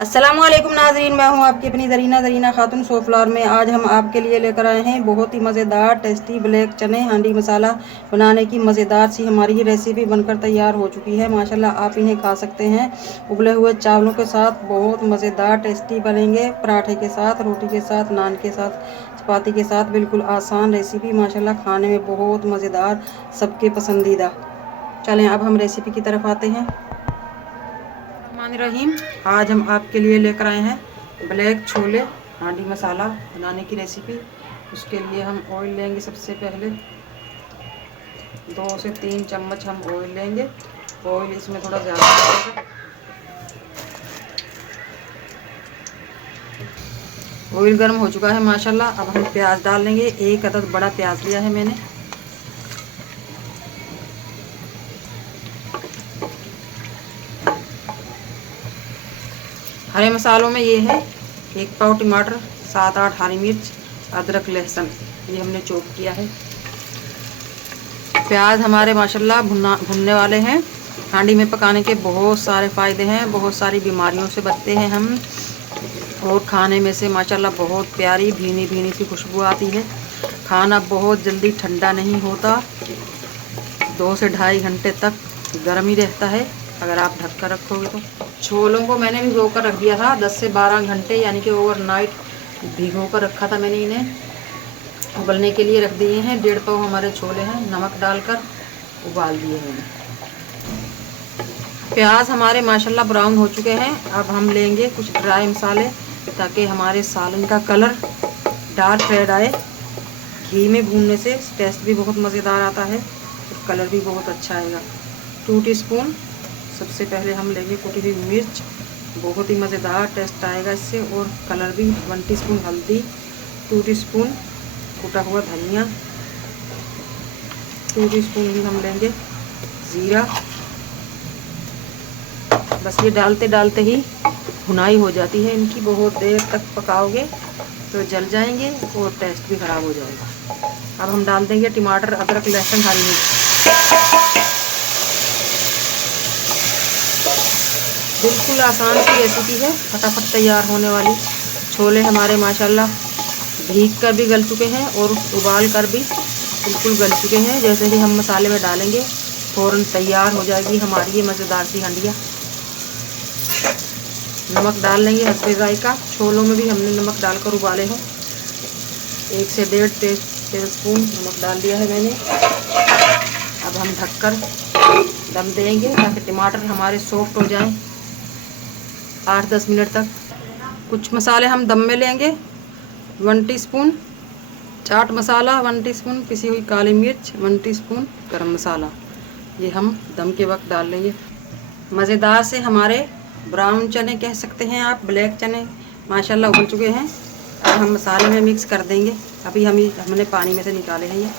अस्सलामुअलैकुम नाज़रीन, मैं हूं आपकी अपनी ज़रीना खातून सोफ्लावर में। आज हम आपके लिए लेकर आए हैं बहुत ही मज़ेदार टेस्टी ब्लैक चने हांडी मसाला बनाने की मज़ेदार सी हमारी ये रेसिपी बनकर तैयार हो चुकी है। माशाल्लाह आप इन्हें खा सकते हैं उबले हुए चावलों के साथ। बहुत मज़ेदार टेस्टी बनेंगे, पराठे के साथ, रोटी के साथ, नान के साथ, चपाती के साथ। बिल्कुल आसान रेसिपी, माशाल्लाह खाने में बहुत मज़ेदार, सबके पसंदीदा। चलें अब हम रेसिपी की तरफ आते हैं। रहीम, आज हम आपके लिए लेकर आए हैं ब्लैक छोले हांडी मसाला बनाने की रेसिपी। उसके लिए हम ऑयल लेंगे। सबसे पहले 2 से 3 चम्मच हम ऑयल लेंगे। ऑयल इसमें थोड़ा ज़्यादा लगेगा। ऑयल गर्म हो चुका है माशाल्लाह। अब हम प्याज डाल लेंगे। 1 अदद बड़ा प्याज लिया है मैंने। हरे मसालों में ये है 1 पाव टमाटर, 7-8 हरी मिर्च, अदरक लहसुन, ये हमने चॉप किया है। प्याज हमारे माशाल्लाह भुनने वाले हैं। हांडी में पकाने के बहुत सारे फ़ायदे हैं, बहुत सारी बीमारियों से बचते हैं हम, और खाने में से माशाल्लाह बहुत प्यारी भीनी भीनी सी खुशबू आती है। खाना बहुत जल्दी ठंडा नहीं होता, 2 से 2.5 घंटे तक गर्म ही रहता है अगर आप ढक कर रखोगे तो। छोलों को मैंने भिगो कर रख दिया था 10 से 12 घंटे, यानी कि ओवरनाइट भिगो कर रखा था मैंने। इन्हें उबलने के लिए रख दिए हैं। 1.5 पाव हमारे छोले हैं, नमक डालकर उबाल दिए हैं। प्याज हमारे माशाल्लाह ब्राउन हो चुके हैं। अब हम लेंगे कुछ ड्राई मसाले ताकि हमारे सालन का कलर डार्क रेड आए। घी में भूनने से टेस्ट भी बहुत मज़ेदार आता है और कलर भी बहुत अच्छा आएगा। 2 टीस्पून सबसे पहले हम लेंगे कुटी हुई मिर्च, बहुत ही मज़ेदार टेस्ट आएगा इससे, और कलर भी। 1 टीस्पून हल्दी, 2 टीस्पून कुटा हुआ धनिया, 2 टीस्पून ही हम लेंगे ज़ीरा। बस ये डालते डालते ही भुनाई हो जाती है इनकी। बहुत देर तक पकाओगे तो जल जाएंगे और टेस्ट भी ख़राब हो जाएगा। अब हम डाल देंगे टमाटर, अदरक लहसुन, हरी मिर्च। बिल्कुल आसान सी रेसिपी है, फटाफट तैयार होने वाली। छोले हमारे माशाल्लाह भीग कर भी गल चुके हैं और उबाल कर भी बिल्कुल गल चुके हैं। जैसे ही हम मसाले में डालेंगे फ़ौरन तैयार हो जाएगी हमारी ये मज़ेदार सी हांडिया। नमक डाल लेंगे हस्बे जायका। छोलों में भी हमने नमक डालकर उबाले हैं। 1 से 1.5 टेबल स्पून नमक डाल दिया है मैंने। अब हम ढककर दम देंगे ताकि टमाटर हमारे सॉफ्ट हो जाएं 8-10 मिनट तक। कुछ मसाले हम दम में लेंगे। 1 टीस्पून चाट मसाला, 1 टीस्पून पिसी हुई काली मिर्च, 1 टीस्पून गरम मसाला, ये हम दम के वक्त डाल लेंगे। मज़ेदार से हमारे ब्राउन चने कह सकते हैं आप, ब्लैक चने माशाल्लाह उबल चुके हैं। अब हम मसाले में मिक्स कर देंगे। अभी हमने पानी में से निकाले हैं ये।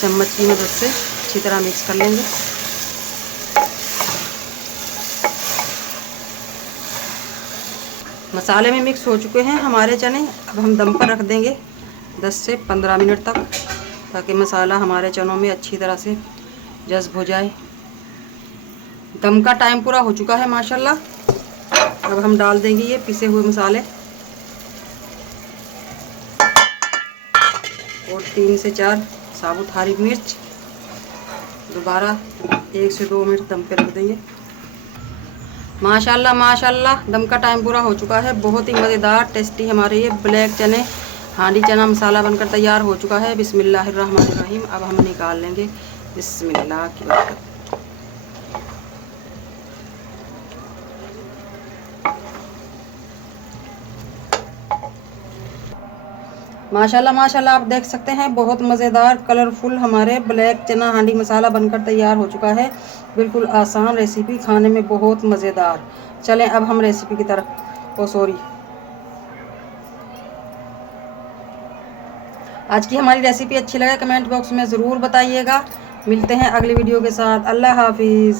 चम्मच की मदद से अच्छी तरह मिक्स कर लेंगे। मसाले में मिक्स हो चुके हैं हमारे चने। अब हम दम पर रख देंगे 10 से 15 मिनट तक, ताकि मसाला हमारे चनों में अच्छी तरह से जज़्ब हो जाए। दम का टाइम पूरा हो चुका है माशाल्लाह। अब हम डाल देंगे ये पिसे हुए मसाले और 3 से 4 साबुत हरी मिर्च। दोबारा 1 से 2 मिनट दम पे रख देंगे। माशाल्लाह माशाल्लाह दम का टाइम पूरा हो चुका है। बहुत ही मज़ेदार टेस्टी हमारे ये ब्लैक चने हांडी चना मसाला बनकर तैयार हो चुका है। बिस्मिल्लाहिर्रहमानिर्रहीम। अब हम निकाल लेंगे। बिस्मिल्लाह की बरकत। माशाल्लाह माशाल्लाह आप देख सकते हैं बहुत मज़ेदार कलरफुल हमारे ब्लैक चना हांडी मसाला बनकर तैयार हो चुका है। बिल्कुल आसान रेसिपी, खाने में बहुत मज़ेदार। चलें अब हम रेसिपी की तरफ। आज की हमारी रेसिपी अच्छी लगे कमेंट बॉक्स में ज़रूर बताइएगा। मिलते हैं अगली वीडियो के साथ। अल्लाह हाफिज़।